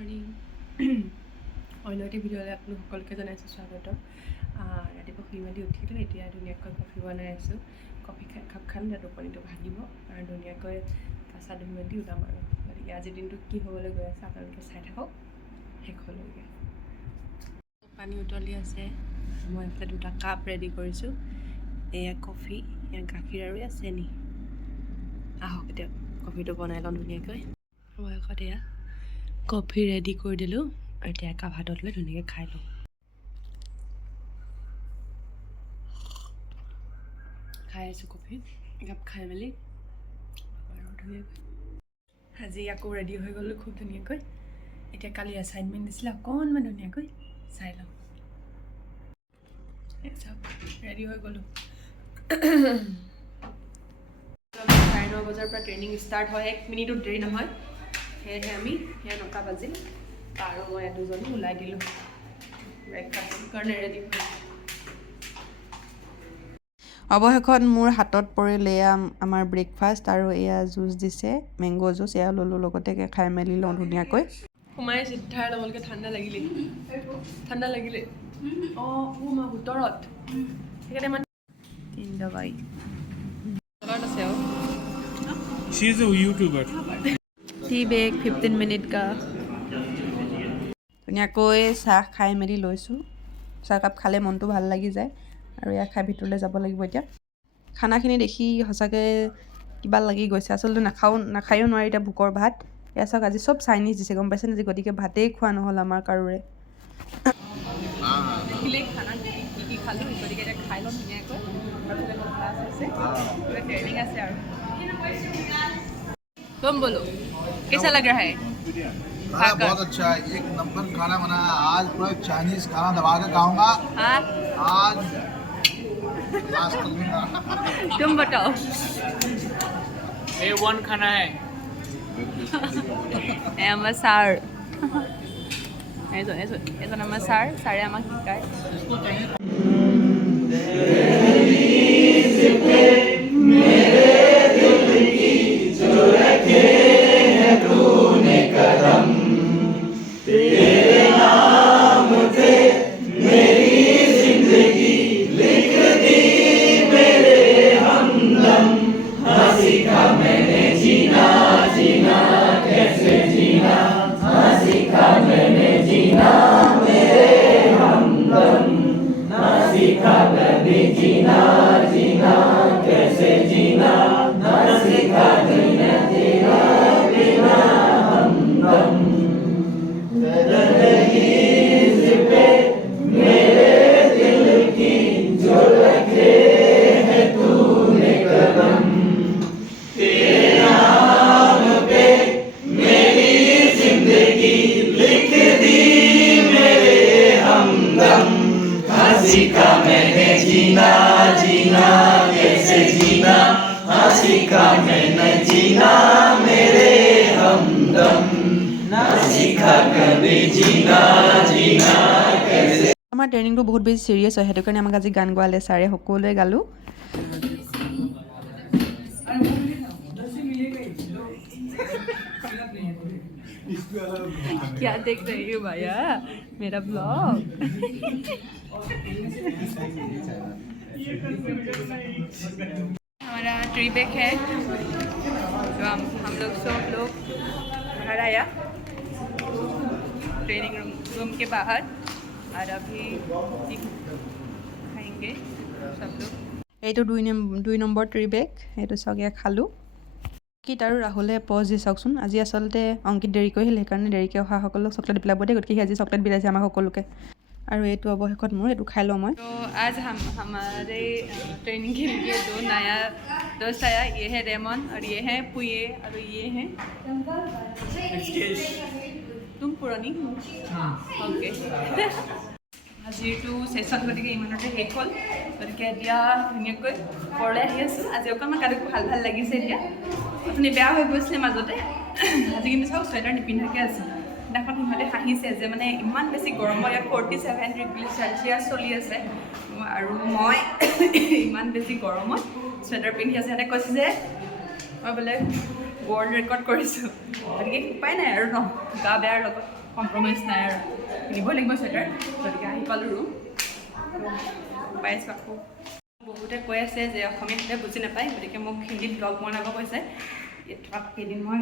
Morning অন্য এটি ভিডিঅ'লৈ আপোনালোক সকলোকে জনাইছোঁ স্বাগতম। ৰাতিপুৱা শুই মেলি উঠিলোঁ, এতিয়া ধুনীয়াকৈ কফি বনাই আছোঁ। কফি খাই খাম যে টোপনিটো ভাগিব আৰু ধুনীয়াকৈ চা ধুই মেলি ওলাম আৰু। গতিকে আজিৰ দিনটো কি হ'বলৈ গৈ আছে আপোনালোকে চাই থাকক শেষলৈকে। পানী উতলি আছে, মই এইফালে 2টা কাপ ৰেডি কৰিছোঁ। এয়া কফি, এয়া গাখীৰ আৰু এয়া চেনি। আহক এতিয়া কফিটো বনাই লওঁ ধুনীয়াকৈ। বয়সত এয়া কফি ৰেডি কৰি দিলোঁ আৰু এতিয়া একাপ হাতত লৈ ধুনীয়াকৈ খাই লওঁ। খাই আছোঁ কফি একাপ খাই মেলি আৰু ধুনীয়াকৈ আজি আকৌ ৰেডি হৈ গ'লোঁ খুব ধুনীয়াকৈ। এতিয়া কালি এছাইনমেণ্ট দিছিলে অকণমান ধুনীয়াকৈ চাই লওঁ। চাওক ৰেডি হৈ গ'লোঁ। 9:30 বজাৰ পৰা ট্ৰেইনিং ষ্টাৰ্ট হয়, 1 মিনিটো দেৰি নহয়। সেয়েহে আমি সেয়া 9টা বাজিল আৰু মই দুজনী ওলাই দিলোঁ ব্ৰেকফাষ্টৰ কাৰণে ৰেডি হৈ। অৱশেষত মোৰ হাতত পৰিল এয়া আমাৰ ব্ৰেকফাষ্ট আৰু এয়া জুচ দিছে, মেংগ' জুচ। এয়া ল'লোঁ, লগতে খাই মেলি লওঁ ধুনীয়াকৈ। সোমাই চিধাৰ লবলৈকে ঠাণ্ডা লাগিলে অঁ মা ভিতৰত সেইকাৰণে মানে 3 দবাই আছে আৰু She is a YouTuber. Tea bag 15 minute का। ধুনীয়াকৈ চাহ খাই মেলি লৈছোঁ। চাহকাপ খালে মনটো ভাল লাগি যায় আৰু এয়া খাই ভিতৰলৈ যাব লাগিব এতিয়া। খানাখিনি দেখি সঁচাকৈ কিবা লাগি গৈছে, আচলতে নাখায়ো নোৱাৰি এতিয়া ভোকৰ ভাত। এয়া চাওক আজি চব চাইনিজ দিছে, গম পাইছেনে? আজি গতিকে ভাতেই খোৱা নহ'ল আমাৰ কাৰোৰে। দেখিলেই খানা কি কি খালোঁ, গতিকে এতিয়া খাই লওঁ ধুনীয়াকৈ। ক্লাছ আছে, ট্ৰেইনিং আছে আৰু तुम बोलो कैसा लग रहा है? खाना बहुत अच्छा है, 1 नंबर खाना बना है। आज पूरा चाइनीज खाना दबा के खाऊंगा आज क्लास कर लूंगा। तुम बताओ। A1 खाना है। আমাৰ ছাৰ এজন আমাৰ ছাৰে আমাক শিকায়। আমাৰ ট্ৰেইনিংটো বহুত বেছি চিৰিয়াছ হয়, সেইটো কাৰণে আমাক আজি গান গোৱালে ছাৰে, সকলোৱে গালোঁ। क्या देख रही हो भैया मेरा ब्लॉग? हमारा ट्री बैग है जो हम लोग सब लोग बाहर आया ट्रेनिंग रूम के बाहर और अभी खाएंगे सब लोग। এইটো 2 নম্বৰ ট্ৰি বেগ, এইটো চাওক এয়া খালোঁ। অংকিত আৰু ৰাহুলে পজ দি চাওকচোন। আজি আচলতে অংকিত দেৰিকৈ আহিল, সেইকাৰণে দেৰিকৈ অহাসকলক চকলেট বিলাব দিয়ে, গতিকে সি আজি চকলেট বিলাইছে আমাক সকলোকে। আৰু এইটো অৱশেষত মোৰ, এইটো খাই লওঁ মই। तो आज हमारे ट्रेनिंग के लिए 2 नया दोस्त आया। ये है रेमन और ये है पुए और ये है तुम पुरानी ओके। আজিৰটো ছেশ্যন গতিকে ইমানতে শেষ হ'ল। গতিকে এতিয়া ধুনীয়াকৈ ঘৰলৈ আহি আছোঁ। আজি অকণমান গাটো ভাল লাগিছে। এতিয়া অথনি বেয়া হৈ গৈছিলে মাজতে, আজি কিন্তু চাওক চুৱেটাৰ নিপিন্ধাকৈ আছোঁ। সেইদিনাখন সিহঁতে হাঁহিছে যে মানে ইমান বেছি গৰমত, ইয়াত 47 ডিগ্ৰী চেলচিয়াছ চলি আছে আৰু মই ইমান বেছি গৰমত চুৱেটাৰ পিন্ধি আছোঁ। সিহঁতে কৈছে যে মই বোলে ৱৰ্ল্ড ৰেকৰ্ড কৰিছোঁ। গতিকে উপায় নাই আৰু ন, গা বেয়াৰ লগত কম্প্ৰমাইজ নাই আৰু কিনিবই লাগিব চুৱেটাৰ গতিকে আহি পালোঁ ৰুম পাইছোঁ আকৌ বহুতে কৈ আছে যে অসমীয়াতে বুজি নাপায় গতিকে মোক হিন্দীত ব্লগ বনাব কৈছে ইয়াত থকা কেইদিন মই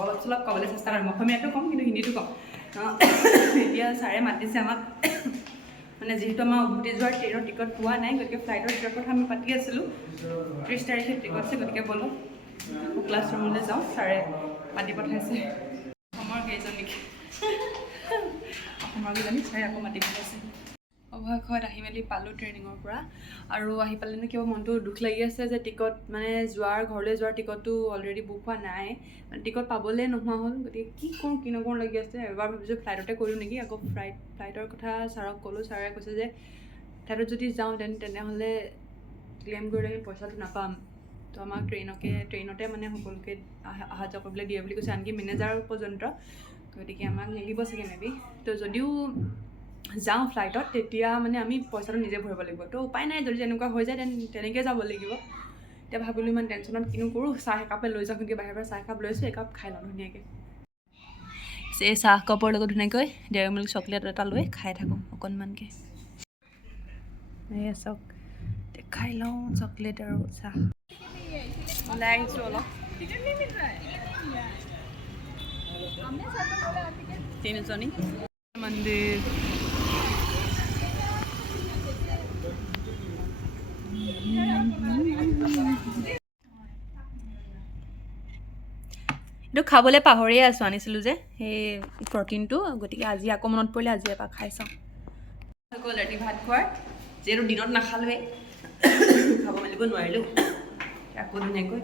অলপ চলপ ক'বলৈ চেষ্টা কৰিম অসমীয়াটো ক'ম কিন্তু হিন্দীটো ক'ম এতিয়া ছাৰে মাতিছে আমাক মানে যিহেতু আমাৰ উভতি যোৱাৰ ট্ৰেইনৰ টিকট পোৱা নাই গতিকে ফ্লাইটৰ টিকটৰ কথা আমি পাতি আছিলোঁ 30 তাৰিখে টিকট আছে গতিকে ব'লক ক্লাছৰুমলৈ যাওঁ ছাৰে মাতি পঠাইছে অসমৰ কেইজন নেকি অসমৰ কেইজনী ছাৰে আকৌ মাতি পঠাইছে অৱশেষত আহি মেলি পালোঁ ট্ৰেইনিঙৰ পৰা আৰু আহি পালেনো কিবা মনটো দুখ লাগি আছে যে টিকট মানে ঘৰলৈ যোৱাৰ টিকটটো অলৰেডি বুক হোৱা নাই মানে টিকট পাবলৈ নোহোৱা হ'ল গতিকে কি কৰোঁ কি নকৰোঁ লাগি আছে এবাৰ ভাবিছোঁ ফ্লাইটতে কৰোঁ নেকি আকৌ ফ্লাইটৰ কথা ছাৰক ক'লোঁ ছাৰে কৈছে যে ফ্লাইটত যদি যাওঁ তেনেহ'লে ক্লেইম কৰিলে আমি পইচাটো নাপাম তো আমাক ট্ৰেইনতে মানে সকলোকে অহা যোৱা কৰিবলৈ দিয়ে বুলি কৈছে আনকি মেনেজাৰ পৰ্যন্ত গতিকে আমাক নিদিব চাগে মেবি তো যদিও যাওঁ ফ্লাইটত তেতিয়া মানে আমি পইচাটো নিজে ভৰিব লাগিব তো উপায় নাই যদি তেনেকুৱা হৈ যায় তেনেকৈ যাব লাগিব এতিয়া ভাবিলোঁ ইমান টেনশ্যনত কিনো কৰোঁ চাহ একাপে লৈ যাওঁ কিন্তু বাহিৰৰ পৰা চাহ একাপ লৈছোঁ একাপ খাই লওঁ ধুনীয়াকৈ এই চাহ কাপৰ লগত ধুনীয়াকৈ ডেইৰী মিল্ক চকলেট এটা লৈ খাই থাকোঁ অকণমানকৈ এই চাওক খাই লওঁ চকলেট আৰু চাহ ওলাই আহিছোঁ অলপ তিনিজনী মন্দিৰ এইটো খাবলৈ পাহৰিয়ে আছোঁ আনিছিলোঁ যে সেই প্ৰটিনটো গতিকে আজি আকৌ মনত পৰিলে আজি এবাৰ খাই চাওঁ গ'ল ৰাতি ভাত খোৱাৰ যিহেতু দিনত নাখালোৱে খাব মেলিব নোৱাৰিলোঁ আকৌ ধুনীয়াকৈ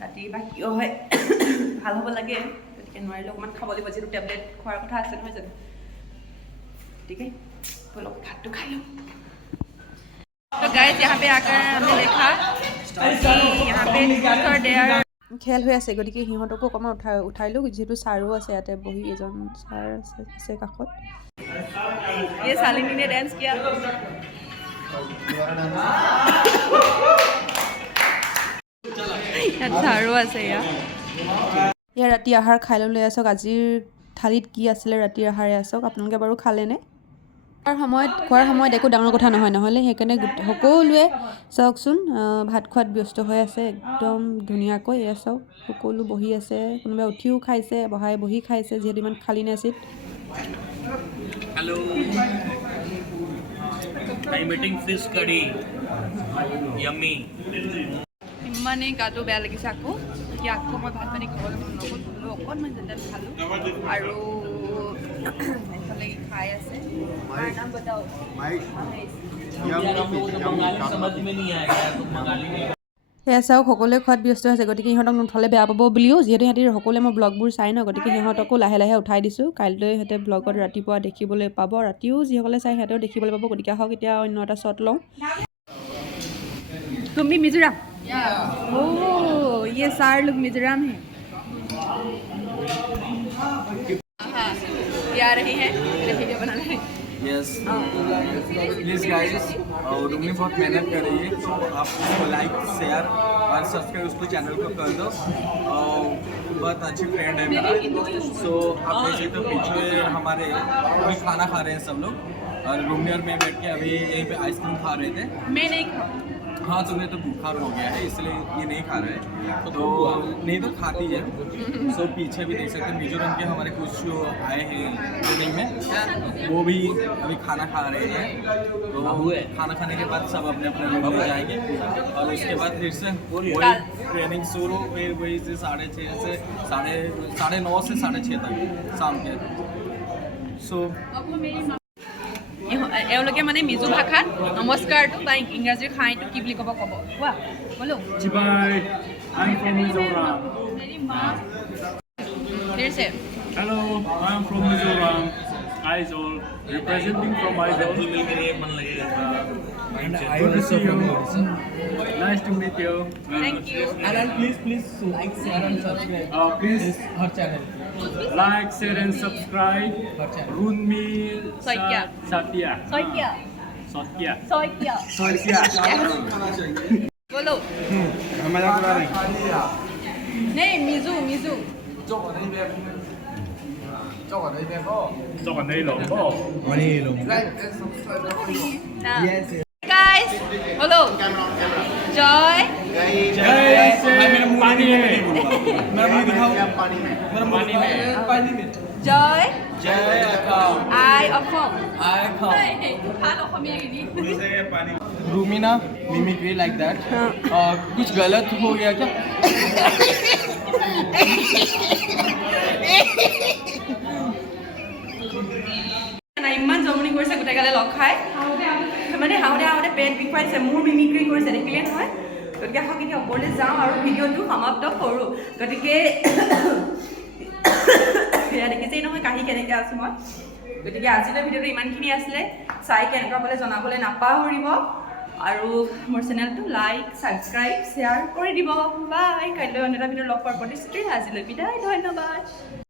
ৰাতি বা কিয় হয় ভাল হ'ব লাগে গতিকে নোৱাৰিলোঁ অকণমান খাব লাগিব যিহেতু টেবলেট খোৱাৰ কথা আছে নহয় জানো গতিকে বলক ভাতটো খাই লওঁ तो गाइस यहाँ पे आकर हमने देखा कि यहाँ पे খেল হৈ আছে গতিকে সিহঁতকো অকণমান উঠাইলোঁ যিহেতু ছাৰো আছে ইয়াতে বহি এজন ছাৰ আছে কাষত ये शालिनी ने डांस किया ছাৰো আছে ইয়াৰ ৰাতি আহাৰ খাই লৈ আছক আজিৰ থালিত কি আছিলে ৰাতিৰ আহাৰে আছক আপোনালোকে বাৰু খালেনে খোৱাৰ সময়ত একো ডাঙৰ কথা নহ'লে সেইকাৰণে সকলোৱে চাওকচোন ভাত খোৱাত ব্যস্ত হৈ আছে একদম ধুনীয়াকৈ এয়া চাওক সকলো বহি আছে কোনোবাই উঠিও খাইছে বহি খাইছে যিহেতু ইমান খালী নাছিল Hello. I'm eating fish curry. Yummy. ইমানেই গাটো বেয়া লাগিছে আকৌ কি আকৌ মই ভাত পানী খাবলৈ মন নগ'ল হ'লেও অকণমান যেনে খালোঁ আৰু এইফালে খাই আছে নাম বতাও সেয়া চাওক সকলোৱে খোৱাত ব্যস্ত হৈছে গতিকে সিহঁতক নথ'লে বেয়া পাব বুলিও যিহেতু সিহঁতি সকলোৱে মই ব্লগবোৰ চাই ন গতিকে সিহঁতকো লাহে লাহে উঠাই দিছোঁ কাইলৈ সিহঁতে ব্লগত ৰাতিপুৱা দেখিবলৈ পাব ৰাতিও যিসকলে চাই সিহঁতেও দেখিবলৈ পাব গতিকে আহক এতিয়া অন্য এটা শ্বট লওঁ তুমি মিজোৰাম ओह ये सारे लोग मिजोरम हैं ये आ रही हैं मेरे वीडियो बनाने यस प्लीज़ गाइस रूमी बहुत मेहनत कर रही है तो आप उसको लाइक शेयर और सब्सक्राइब उसको चैनल को कर दो बहुत अच्छी फ्रेंड है मेरा सो आप देख सकते हो पीछे हमारे अभी खाना खा रहे हैं सब लोग और रूमी और मैं बैठ के अभी यहीं पे आइसक्रीम खा रहे थे मैं नहीं खाऊँ हाँ तुम्हें तो बुखार हो गया है इसलिए ये नहीं खा रहे हैं तो नहीं तो खाती है सो पीछे भी देख सकते हैं मिजोरम के हमारे कुछ आए हैं ट्रेनिंग में वो भी अभी खाना खा रहे हैं तो खाना खाने के बाद सब अपने अपने रूम में जाएंगे और उसके बाद फिर से वही ट्रेनिंग शुरू फिर वही से 6:30 से 9:30 से 6:30 तक शाम के सो এওঁলোকে মানে মিজো ভাষাত নমস্কাৰটো বা ইংৰাজীৰ খাইটো কি বুলি ক'ব কোৱা বলো Chibai, I'm from Mizoram. फिर से Hello, I'm from Mizoram. Aizol, representing from Aizol. Good to see you. Nice to meet you. Thank you and please like share and subscribe Please her channel like, share and subscribe. Runmi Soikya. Satya. Soikya. Satya. Soikya. बोलो नहीं Meizu 作緊呢兩個。 Guys, hello. Joy. मेरा मुंह नहीं है मेरा मुंह दिखाओ मेरा मुंह दिखाओ पानी में Joy. जय अकाम I of home. I come रूमीना मिमिक्री लाइक दैट कुछ गलत हो गया क्या ইমান জমনি কৰিছে গোটেইগালে লগ খাই মানে হাওঁতে পেট বিষাইছে মোৰ মিমিক্ৰি কৰিছে দেখিলে নহয় গতিকে সকিনি ওপৰলৈ যাওঁ আৰু ভিডিঅ'টো সমাপ্ত কৰোঁ গতিকে এয়া দেখিছেই নহয় কাহি কেনেকৈ আছোঁ মই গতিকে আজিলৈ ভিডিঅ'টো ইমানখিনি আছিলে চাই কেনেকুৱা পালে জনাবলৈ নাপাহৰিব আৰু মোৰ চেনেলটো লাইক ছাবস্ক্ৰাইব শ্বেয়াৰ কৰি দিব বাই কাইলৈ অন্য এটা ভিডিঅ' লগ পোৱাৰ প্ৰতিশ্ৰুতি আজিলৈ বিদায় ধন্যবাদ